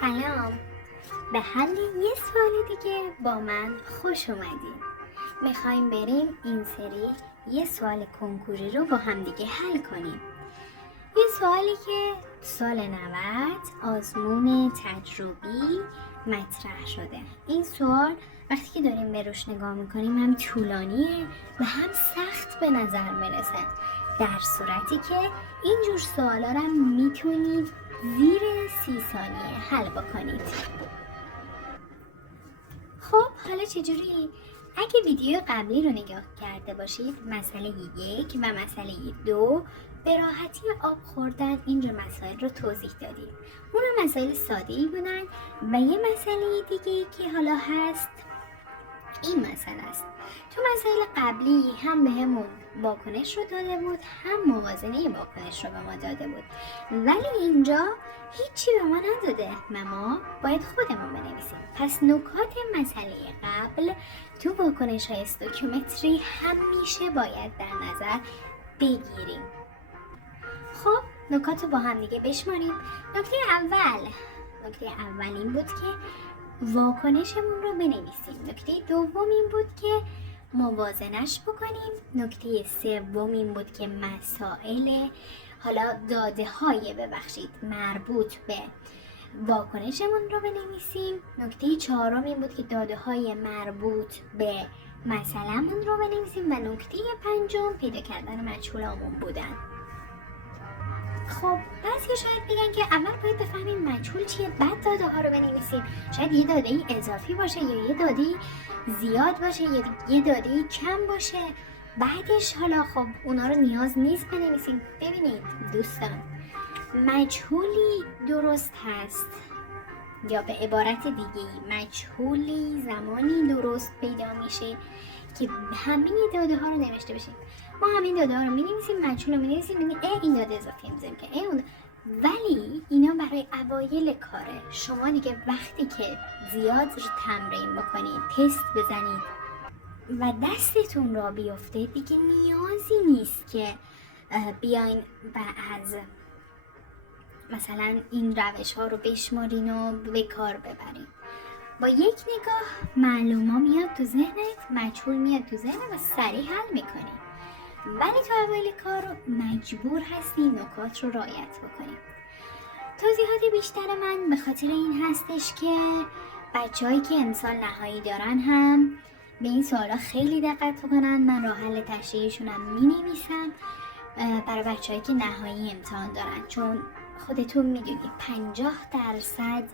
سلام. به حل یه سوال دیگه با من خوش اومدین. میخوایم بریم این سری یه سوال کنکوری رو با هم دیگه حل کنیم. یه سوالی که سال 90 آزمون تجربی مطرح شده. این سوال وقتی که داریم به روش نگاه میکنیم هم طولانیه و هم سخت به نظر میرسه، در صورتی که اینجور سوالا رو میتونید زیر 30 ثانیه حل بکنید. خب حالا چجوری؟ اگه ویدیو قبلی رو نگاه کرده باشید، مسئله 1 و مسئله 2 به راحتی آب خوردن اینجور مسائل رو توضیح دادیم. اونا مسائل ساده‌ای بودن و یه مسئله دیگه که حالا هست این مسئله است. تو مسائل قبلی هم به همون واکنش رو داده بود، هم موازنه واکنش رو به ما داده بود، ولی اینجا هیچی به ما نداده و ما باید خودمون بنویسیم. پس نکات مسئله قبل تو واکنش های استوکیومتری همیشه باید در نظر بگیریم. خب نکات رو با هم دیگه بشماریم. نکته اول این بود که واکنشمون رو بنویسیم. نکته دوم این بود که موازنش بکنیم. نکته سوم این بود که مسائل مربوط به واکنشمون رو بنویسیم. نکته چهارم این بود که داده های مربوط به مسئله‌مون رو بنویسیم و نکته پنجم پیدا کردن مجهولامون بودن. خب بعضی شاید بگن که اول باید بفهمیم مجهول چیه، بعد داده ها رو بنویسیم. شاید یه داده ای اضافی باشه یا یه داده ای زیاد باشه یا یه داده ای کم باشه، بعدش حالا خب اونا رو نیاز نیست بنویسیم. ببینید دوستان، مجهولی درست هست یا به عبارت دیگه مجهولی زمانی درست پیدا میشه که همه داده ها رو نوشته بشه. ما همین داده ها رو می‌نویسیم، مجهول رو می‌نویسیم، می‌بینیم این داده اضافی می‌ذاریم که اون. ولی اینا برای اوایل کاره. شما دیگه وقتی که زیاد تمرین بکنید، تست بزنید و دستتون را بیفته، دیگه نیازی نیست که بیاین و از مثلا این روش ها رو بشمارین و به کار ببرین. با یک نگاه معلومه میاد تو ذهنت، مجهول میاد تو ذهنت و سریع حل میکنی. ولی تو اول کار مجبور هستی نکات رو رعایت بکنی. توضیحات بیشتر من به خاطر این هستش که بچه‌هایی که امسال نهایی دارن هم به این سوالا خیلی دقت بکنن. من راه حل تشریحیشونم می‌نویسم برای بچه‌هایی که نهایی امتحان دارن، چون خودتون میدونید 50%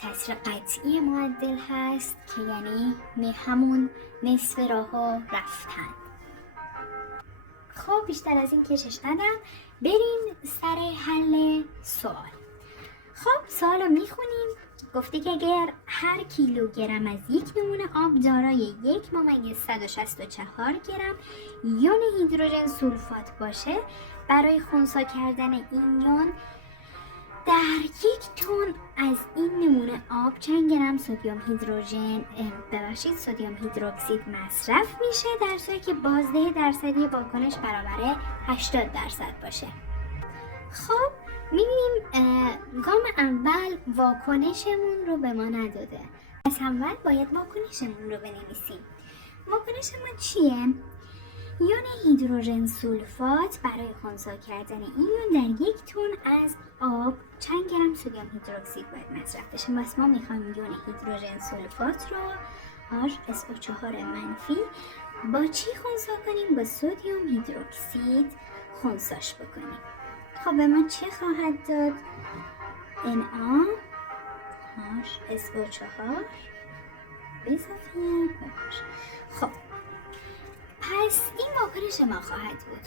تاثیر قطعی معدل هست که یعنی همون نصف راهو رفتن. خب بیشتر از این کشش ندم، بریم سر حل سوال. خب سوال رو میخونیم. گفته که اگر هر کیلوگرم از یک نمونه آب دارای 1.164 گرم یون هیدروژن سولفات باشه، برای خنثی کردن این یون در 1 تن از این نمونه آب چند گرم سدیم هیدروکسید مصرف میشه، در صورتی که بازده درصدی واکنش برابر 80% باشه. خب میبینیم گام اول واکنشمون رو به ما نداده. پس اول باید واکنشمون رو بنویسیم. واکنش ما چیه؟ یون هیدروژن سولفات برای خنثی کردن این یون در 1 تن از آب چند گرم سدیم هیدروکسید باید مصرف بشه. پس ما میخوایم یون هیدروژن سولفات رو HSO4 منفی با چی خنثی کنیم؟ با سدیم هیدروکسید خنثیش بکنیم. خب به ما چه خواهد داد؟ NaHSO4 اضافه OH. خب پس این واکنش ما خواهد بود.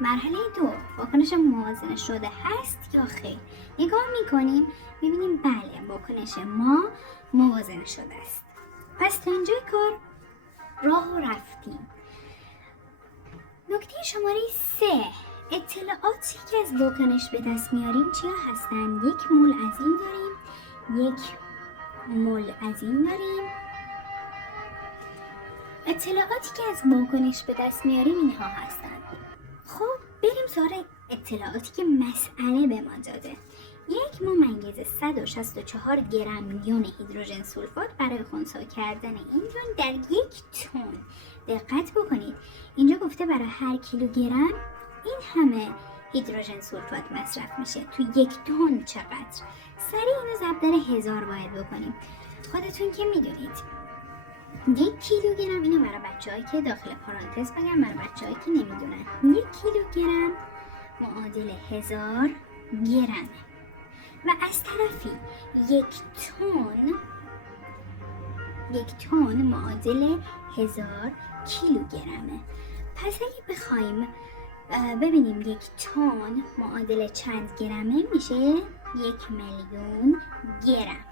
مرحله 2، واکنش موازنه شده هست یا خیر؟ نگاه میکنیم میبینیم بله واکنش ما موازنه شده است. پس تا اینجای کار راه رفتیم. نکته شماره 3، اطلاعاتی که از واکنش به دست میاریم چیا هستن؟ 1 مول از این داریم، 1 مول از این داریم. اطلاعاتی که از واکنش به دست میاریم اینها هستن. خب بریم سراغ اطلاعاتی که مسئله به ما داده. 1/164 گرم یون هیدروژن سولفات برای خنثی کردن این یون در 1 تن. دقت بکنید اینجا گفته برای هر کیلوگرم این همه هیدروژن سولفات مصرف میشه. تو 1 تن چقدر؟ سریع اینو ضرب در 1000 باید بکنیم. خودتون که میدونید 1 کیلوگرم، اینو برای بچه‌هایی که داخل پارانتز بگم، برای بچه‌هایی که نمیدونن، 1 کیلوگرم معادل 1000 گرمه و از طرفی 1 تن معادل 1000 کیلوگرمه. پس اگه بخوایم ببینیم 1 تن معادل چند گرمه میشه 1,000,000 گرم.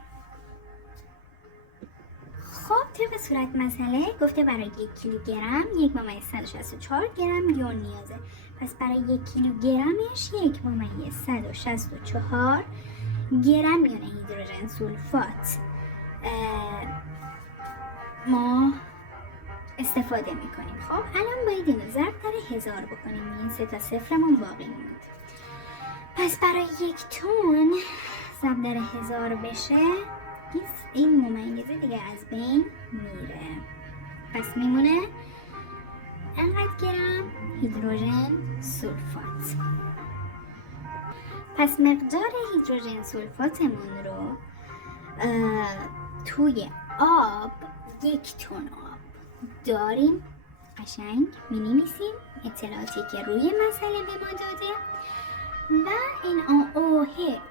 خب طبق صورت مسئله گفته برای 1 کیلوگرم 1/164 گرم یون نیازه. پس برای 1 کیلوگرمش 1/164 گرم یون هیدروژن سولفات ما استفاده میکنیم. خب الان باید اینو ضرب در 1000 بکنیم. این 3 تا صفرمون باقی موند. پس برای 1 تن ضرب در 1000 بشه این ممیزه دیگه از بین میره. پس میمونه انقدر گرم هیدروژن سولفات. پس مقدار هیدروژن سولفاتمون رو توی آب 1 تن آب داریم. قشنگ مینویسیم اطلاعاتی که روی مسئله به ما داده و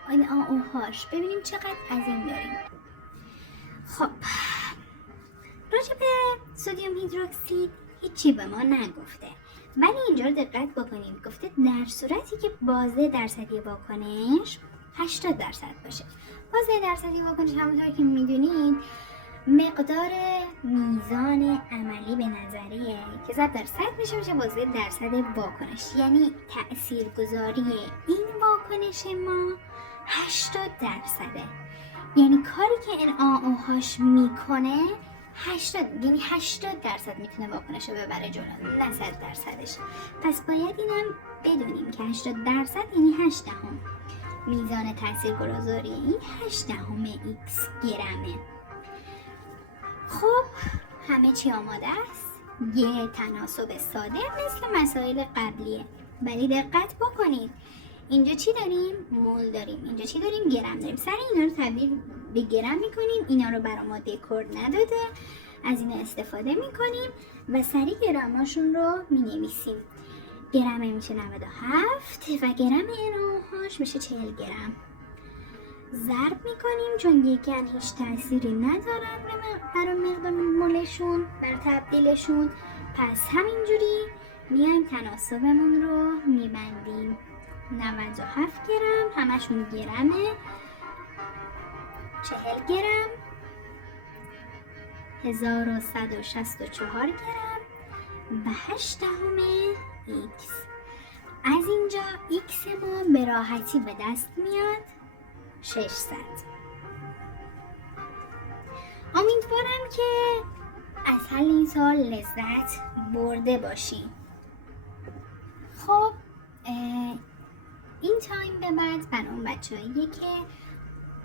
این آهاش ببینیم چقدر از این داریم. خب راجع به سدیم هیدروکسید هیچی به ما نگفته، ولی اینجا دقت بکنید گفته در صورتی که بازه درصدی واکنش 80% باشه. بازه درصدی واکنش همونطور که میدونید مقدار میزان عملی به نظریه که ضرب در 100 میشه بازه درصد واکنش، یعنی تاثیرگذاری این واکنش ما 80%. یعنی کاری که این آهاش میکنه 80% میتونه واکنش رو ببره جلو، نه 100%. پس باید اینم بدونیم که 80% یعنی 8 دهم میزان تاثیرگذاری این 8 دهم x گرمه. خب همه چی آماده است. یه تناسب ساده مثل مسائل قبلیه، ولی دقت بکنید اینجا چی داریم؟ مول داریم. اینجا چی داریم؟ گرم داریم. سر اینا رو تبدیل به گرم میکنیم. اینا رو برای ما دکور نداده، از اینا استفاده میکنیم و سری گرماشون رو مینویسیم. گرمه میشه 97 و گرم اینهاش میشه 40 گرم. ضرب میکنیم چون یکن هیچ تأثیری ندارن برای مقدار مولشون، برای تبدیلشون. پس همینجوری میایم تناسبمون رو میبندیم. 97 گرم همشون گرمه، 40 گرم، 1164 گرم و 8 دهم x. از اینجا x ما به راحتی به دست میاد 600. امیدوارم که از حل این سوال لذت برده باشی. خب این تایم به بعد برای اون بچه‌هایی که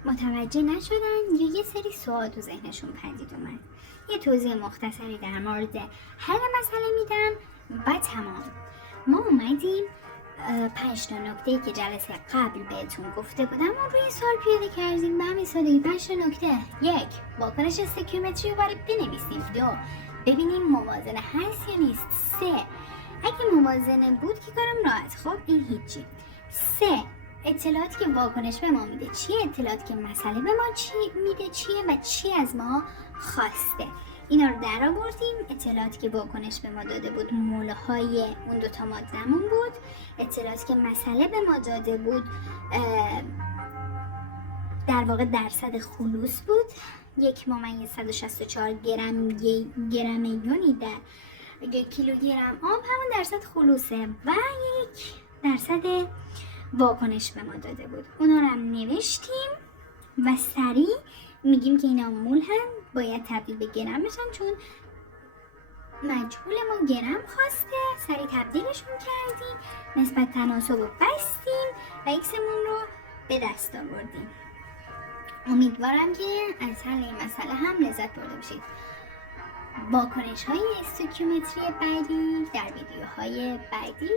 متوجه نشدن یا یه سری سوال تو ذهنشون پدید اومد، یه توضیح مختصری در مورد حل مسئله میدم و تمام. ما اومدیم 5 تا نکته‌ای که جلسه قبل بهتون گفته بودم و روی سوال پیاده کردیم. به همین سادگی 5 تا نکته: 1. واکنش استویکیومتری رو باید بنویسیم. 2. ببینیم موازنه هست یا نیست. 3. اگه موازنه بود که کارم راحت. خب این هیچی. 3. اطلاعاتی که واکنش به ما میده چیه، اطلاعاتی که مسئله به ما میده چیه و چی از ما خواسته. اینا رو در آوردیم. اطلاعاتی که واکنش به ما داده بود مولهای اون 2 تا ماده‌مون بود. اطلاعاتی که مسئله به ما داده بود در واقع درصد خلوص بود. 1/164 گرم یونی در 1 کیلوگرم آب همون درصد خلوصه و 1% واکنش به ما داده بود. اونا رو هم نوشتیم و سریع میگیم که اینا مول هم باید تبدیل به گرم بشن چون مجهول ما گرم خواسته. سریع تبدیلشون کردیم، نسبت تناسب رو بستیم و ایکسمون رو به دست آوردیم. امیدوارم که از حل این مسئله هم لذت برده باشید. واکنش های استوکیومتری بعدی در ویدیوهای بعدی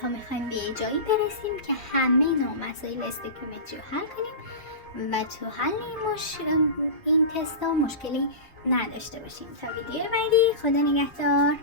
تا میخوایم به یه جایی برسیم که همه نوع مسائل استوکیومتری رو حل کنیم و تو حل این تستا مشکلی نداشته باشیم. تا ویدیو بعدی، خدا نگهدار.